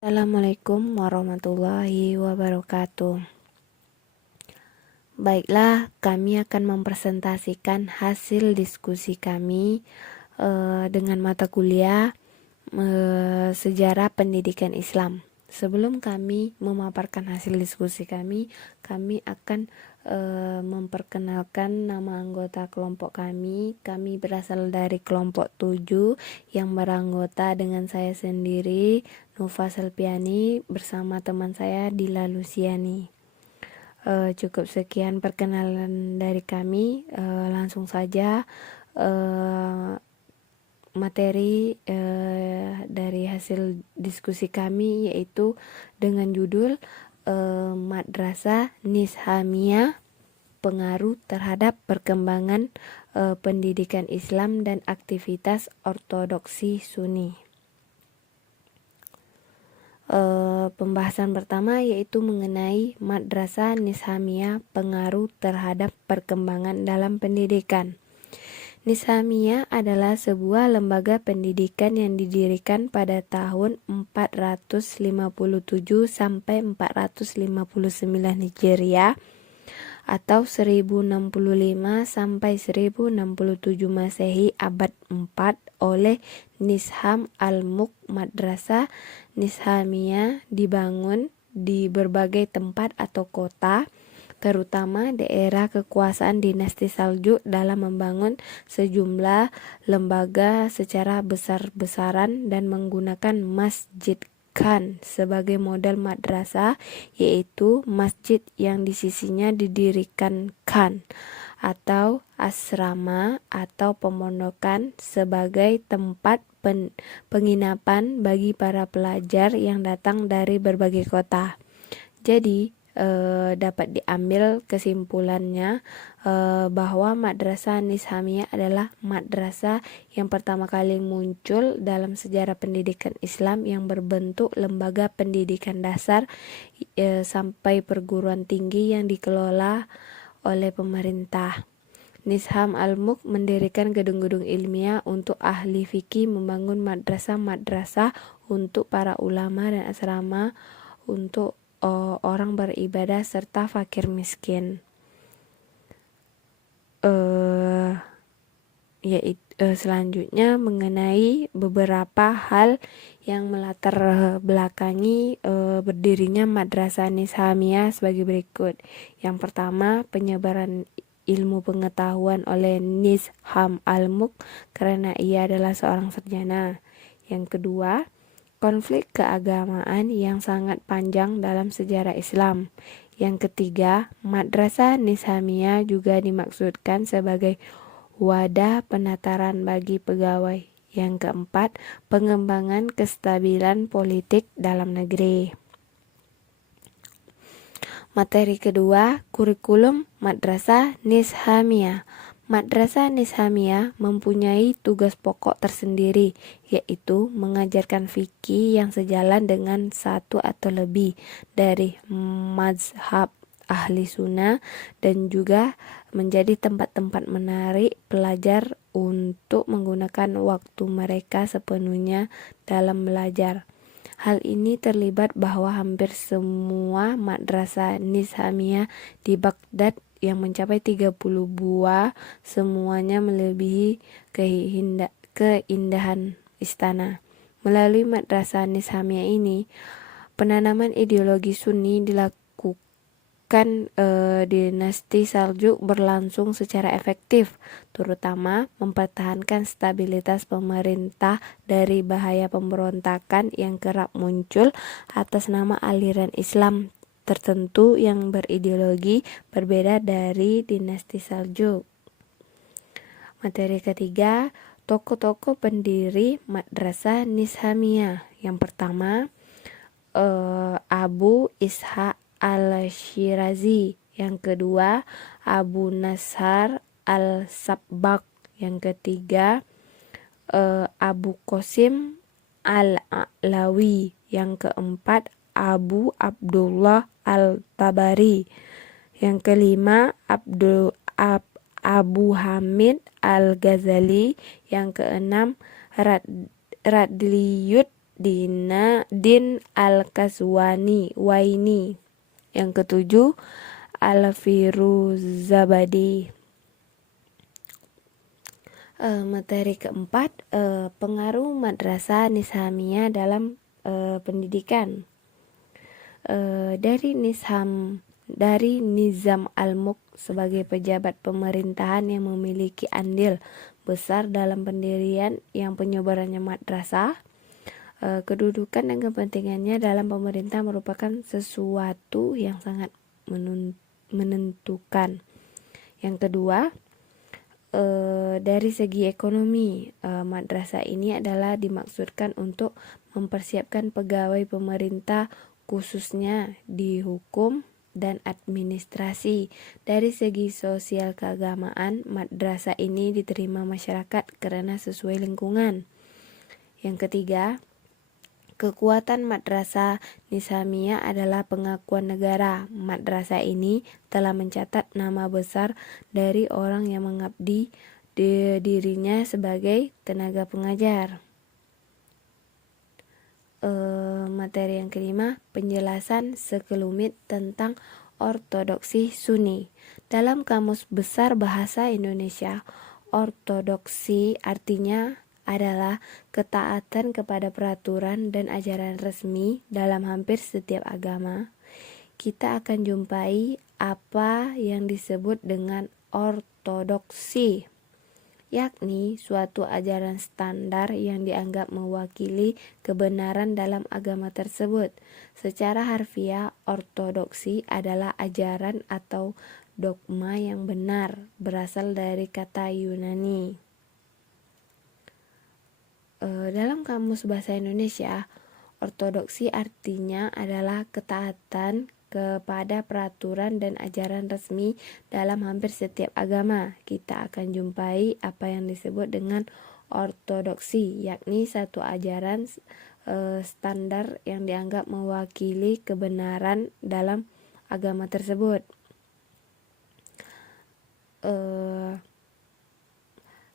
Assalamualaikum warahmatullahi wabarakatuh. Baiklah, kami akan mempresentasikan hasil diskusi kami dengan mata kuliah Sejarah Pendidikan Islam. Sebelum kami memaparkan hasil diskusi kami akan memperkenalkan nama anggota kelompok kami. Kami berasal dari kelompok 7 yang beranggota dengan saya sendiri, Nufa Selpiani, bersama teman saya Dila Luciani. Cukup sekian perkenalan dari kami. Langsung saja materi dari hasil diskusi kami, yaitu dengan judul Madrasah Nizamiyah, pengaruh terhadap perkembangan pendidikan Islam dan aktivitas ortodoksi Sunni. Pembahasan pertama yaitu mengenai Madrasah Nizamiyah, pengaruh terhadap perkembangan dalam pendidikan. Nizamiyah adalah sebuah lembaga pendidikan yang didirikan pada tahun 457 sampai 459 Hijriah atau 1065 sampai 1067 Masehi, abad 4, oleh Nizam al-Mulk. Madrasah Nizamiyah dibangun di berbagai tempat atau kota, terutama daerah kekuasaan dinasti Saljuk, dalam membangun sejumlah lembaga secara besar-besaran dan menggunakan masjid Khan sebagai model madrasah, yaitu masjid yang di sisinya didirikan Khan atau asrama atau pemondokan sebagai tempat penginapan bagi para pelajar yang datang dari berbagai kota. Jadi dapat diambil kesimpulannya bahwa Madrasah Nizamiyah adalah madrasah yang pertama kali muncul dalam sejarah pendidikan Islam yang berbentuk lembaga pendidikan dasar sampai perguruan tinggi yang dikelola oleh pemerintah. Nizam al-Mulk mendirikan gedung-gedung ilmiah untuk ahli fikih, membangun madrasah-madrasah untuk para ulama dan asrama untuk orang beribadah serta fakir miskin. Selanjutnya mengenai beberapa hal yang melatar belakangi berdirinya Madrasah Nizamiyah sebagai berikut. Yang pertama, penyebaran ilmu pengetahuan oleh Nizam al-Mulk karena ia adalah seorang sarjana. Yang kedua, konflik keagamaan yang sangat panjang dalam sejarah Islam. Yang ketiga, Madrasah Nizamiyah juga dimaksudkan sebagai wadah penataran bagi pegawai. Yang keempat, pengembangan kestabilan politik dalam negeri. Materi kedua, kurikulum Madrasah Nizamiyah. Madrasah Nizamiyah mempunyai tugas pokok tersendiri, yaitu mengajarkan fikih yang sejalan dengan satu atau lebih dari mazhab ahli sunnah, dan juga menjadi tempat-tempat menarik pelajar untuk menggunakan waktu mereka sepenuhnya dalam belajar. Hal ini terlibat bahwa hampir semua madrasah Nizamiyah di Baghdad yang mencapai 30 buah, semuanya melebihi keindahan istana. Melalui Madrasah Nizamiyah ini, penanaman ideologi Sunni dilakukan dinasti Saljuk berlangsung secara efektif, terutama mempertahankan stabilitas pemerintah dari bahaya pemberontakan yang kerap muncul atas nama aliran Islam tertentu yang berideologi berbeda dari dinasti Saljuk. Materi ketiga, tokoh-tokoh pendiri Madrasah Nizamiyah. Yang pertama, Abu Ishaq al-Shirazi. Yang kedua, Abu Nasr al-Sabbaq. Yang ketiga, Abu Qasim al-A'lawi. Yang keempat, Abu Abdullah al-Tabari. Yang kelima, Abu Hamid al-Ghazali. Yang keenam, Radliyut Din Al-Kaswani Waini. Yang ketujuh, Al-Firuzabadi. Materi keempat, pengaruh Madrasah Nizamiyah dalam pendidikan. Dari Nizam Al-Mulk sebagai pejabat pemerintahan yang memiliki andil besar dalam pendirian yang penyebarannya madrasah, kedudukan dan kepentingannya dalam pemerintah merupakan sesuatu yang sangat menentukan. Yang kedua, dari segi ekonomi, madrasah ini adalah dimaksudkan untuk mempersiapkan pegawai pemerintah khususnya di hukum dan administrasi. Dari segi sosial keagamaan, madrasah ini diterima masyarakat karena sesuai lingkungan. Yang ketiga, kekuatan Madrasah Nizamiyah adalah pengakuan negara. Madrasah ini telah mencatat nama besar dari orang yang mengabdi dirinya sebagai tenaga pengajar. Materi yang kelima, penjelasan sekelumit tentang ortodoksi Sunni. Dalam Kamus Besar Bahasa Indonesia, ortodoksi artinya adalah ketaatan kepada peraturan dan ajaran resmi dalam hampir setiap agama. Kita akan jumpai apa yang disebut dengan ortodoksi, yakni suatu ajaran standar yang dianggap mewakili kebenaran dalam agama tersebut. Secara harfiah, ortodoksi adalah ajaran atau dogma yang benar, berasal dari kata Yunani. Dalam Kamus Bahasa Indonesia, ortodoksi artinya adalah ketaatan kepada peraturan dan ajaran resmi dalam hampir setiap agama. Kita akan jumpai apa yang disebut dengan ortodoksi, yakni satu ajaran standar yang dianggap mewakili kebenaran dalam agama tersebut.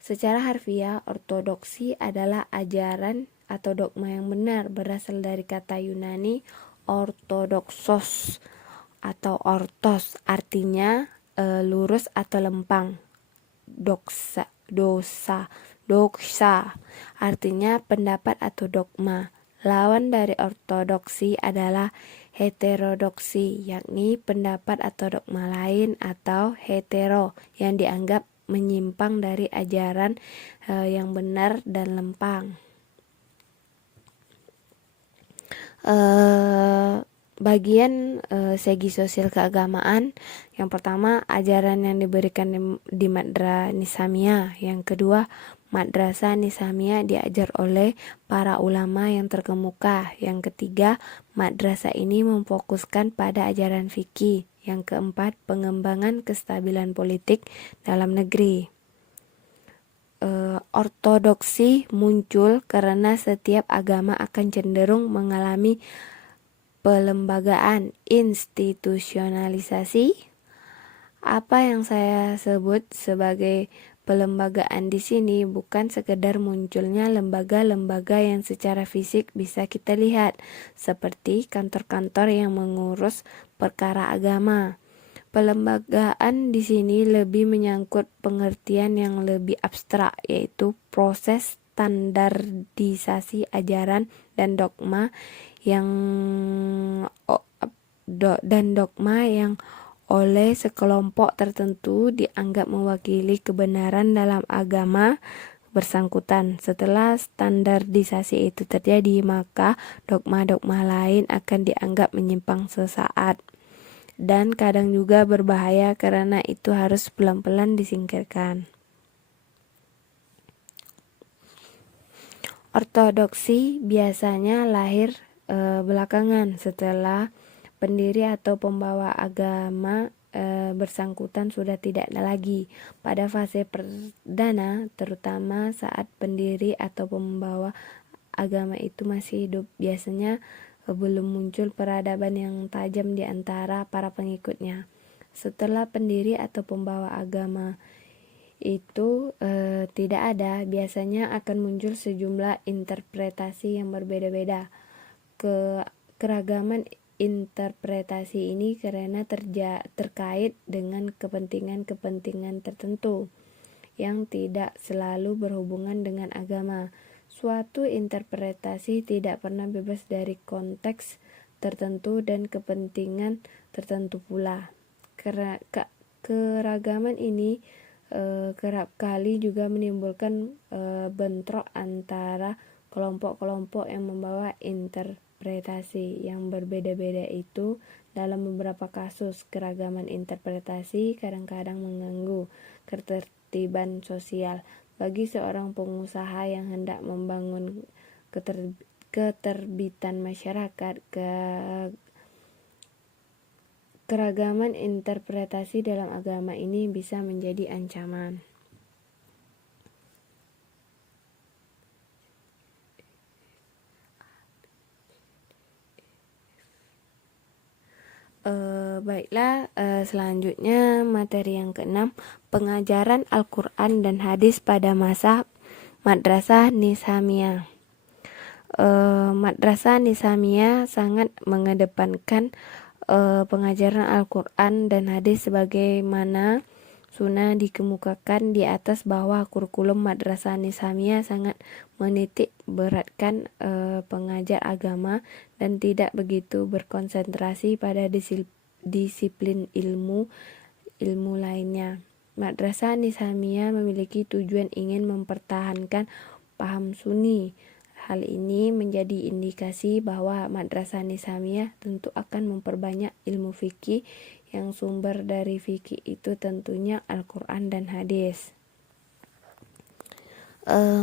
Secara harfiah, ortodoksi adalah ajaran atau dogma yang benar, berasal dari kata Yunani ortodoksos atau ortos, artinya lurus atau lempang. Doxa artinya pendapat atau dogma. Lawan dari ortodoksi adalah heterodoksi, yakni pendapat atau dogma lain atau hetero yang dianggap menyimpang dari ajaran yang benar dan lempang. Bagian segi sosial keagamaan. Yang pertama, ajaran yang diberikan di Madrasah Nizamiyah. Yang kedua, Madrasah Nizamiyah diajar oleh para ulama yang terkemuka. Yang ketiga, madrasah ini memfokuskan pada ajaran fikih. Yang keempat, pengembangan kestabilan politik dalam negeri. Ortodoksi muncul karena setiap agama akan cenderung mengalami pelembagaan, institusionalisasi. Apa yang saya sebut sebagai pelembagaan di sini bukan sekedar munculnya lembaga-lembaga yang secara fisik bisa kita lihat, seperti kantor-kantor yang mengurus perkara agama. Pelembagaan di sini lebih menyangkut pengertian yang lebih abstrak, yaitu proses standarisasi ajaran dan dogma yang oleh sekelompok tertentu dianggap mewakili kebenaran dalam agama bersangkutan. Setelah standarisasi itu terjadi, maka dogma-dogma lain akan dianggap menyimpang sesaat dan kadang juga berbahaya, karena itu harus pelan-pelan disingkirkan. Ortodoksi biasanya lahir belakangan setelah pendiri atau pembawa agama bersangkutan sudah tidak ada lagi. Pada fase perdana, terutama saat pendiri atau pembawa agama itu masih hidup, biasanya belum muncul peradaban yang tajam di antara para pengikutnya. Setelah pendiri atau pembawa agama itu tidak ada. Biasanya akan muncul sejumlah interpretasi yang berbeda-beda. Keragaman interpretasi ini karena terkait dengan kepentingan-kepentingan tertentu yang tidak selalu berhubungan dengan agama. Suatu interpretasi tidak pernah bebas dari konteks tertentu dan kepentingan tertentu pula. Keragaman ini kerap kali juga menimbulkan bentrok antara kelompok-kelompok yang membawa interpretasi yang berbeda-beda itu. Dalam beberapa kasus, keragaman interpretasi kadang-kadang mengganggu ketertiban sosial. Bagi seorang pengusaha yang hendak membangun keterbitan masyarakat, keragaman interpretasi dalam agama ini bisa menjadi ancaman. Baiklah, selanjutnya materi yang keenam, pengajaran Al-Quran dan Hadis pada masa Madrasah Nizamiyah. Madrasah Nizamiyah sangat mengedepankan pengajaran Al-Quran dan Hadis sebagaimana sunnah dikemukakan di atas, bahwa kurikulum Madrasah Nizamiyah sangat menitik beratkan pengajar agama dan tidak begitu berkonsentrasi pada disiplin ilmu lainnya. Madrasah Nizamiyah memiliki tujuan ingin mempertahankan paham Sunni. Hal ini menjadi indikasi bahwa Madrasah Nizamiyah tentu akan memperbanyak ilmu fikih, yang sumber dari fikih itu tentunya Al-Quran dan Hadis.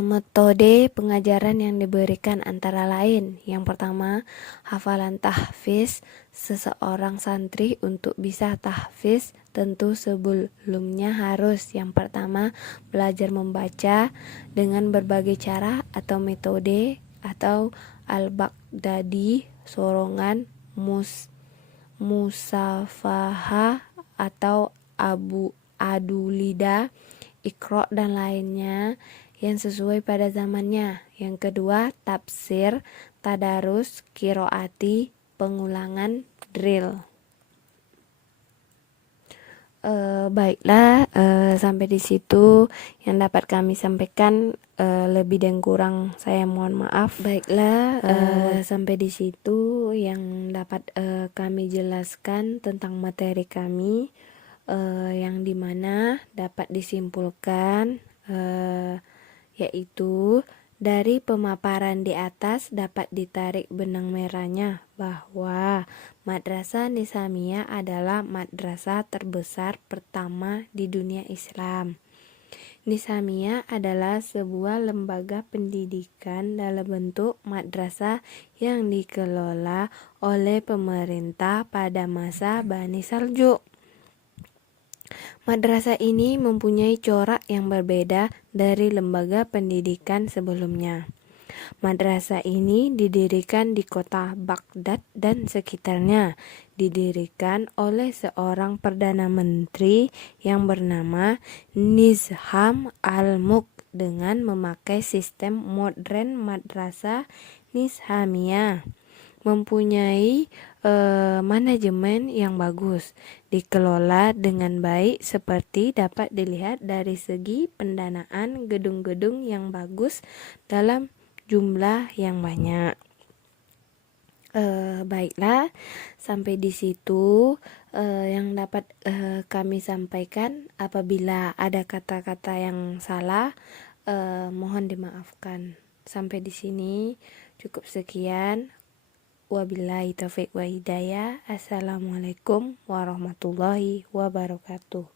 Metode pengajaran yang diberikan antara lain, yang pertama, hafalan tahfiz. Seseorang santri untuk bisa tahfiz tentu sebelumnya harus yang pertama belajar membaca dengan berbagai cara atau metode, atau al-Baghdadi, sorongan, musafaha atau adulida, Iqra dan lainnya yang sesuai pada zamannya. Yang kedua, tafsir, tadarus, qiraati, pengulangan, drill. Baiklah, sampai di situ yang dapat kami sampaikan. Lebih dan kurang saya mohon maaf. Baiklah, sampai di situ yang dapat kami jelaskan tentang materi kami, yang dimana dapat disimpulkan yaitu dari pemaparan di atas dapat ditarik benang merahnya bahwa Madrasah Nizamiyah adalah madrasah terbesar pertama di dunia Islam. Nizamiyah adalah sebuah lembaga pendidikan dalam bentuk madrasah yang dikelola oleh pemerintah pada masa Bani Saljuk. Madrasah ini mempunyai corak yang berbeda dari lembaga pendidikan sebelumnya. Madrasah ini didirikan di kota Baghdad dan sekitarnya, didirikan oleh seorang Perdana Menteri yang bernama Nizam al-Mulk dengan memakai sistem modern Madrasah Nizamiyah. Mempunyai manajemen yang bagus, dikelola dengan baik seperti dapat dilihat dari segi pendanaan gedung-gedung yang bagus dalam jumlah yang banyak. Baiklah, sampai di situ yang dapat kami sampaikan. Apabila ada kata-kata yang salah, mohon dimaafkan. Sampai di sini cukup sekian. Wabillahi taufiq wa hidayah. Assalamualaikum warahmatullahi wabarakatuh.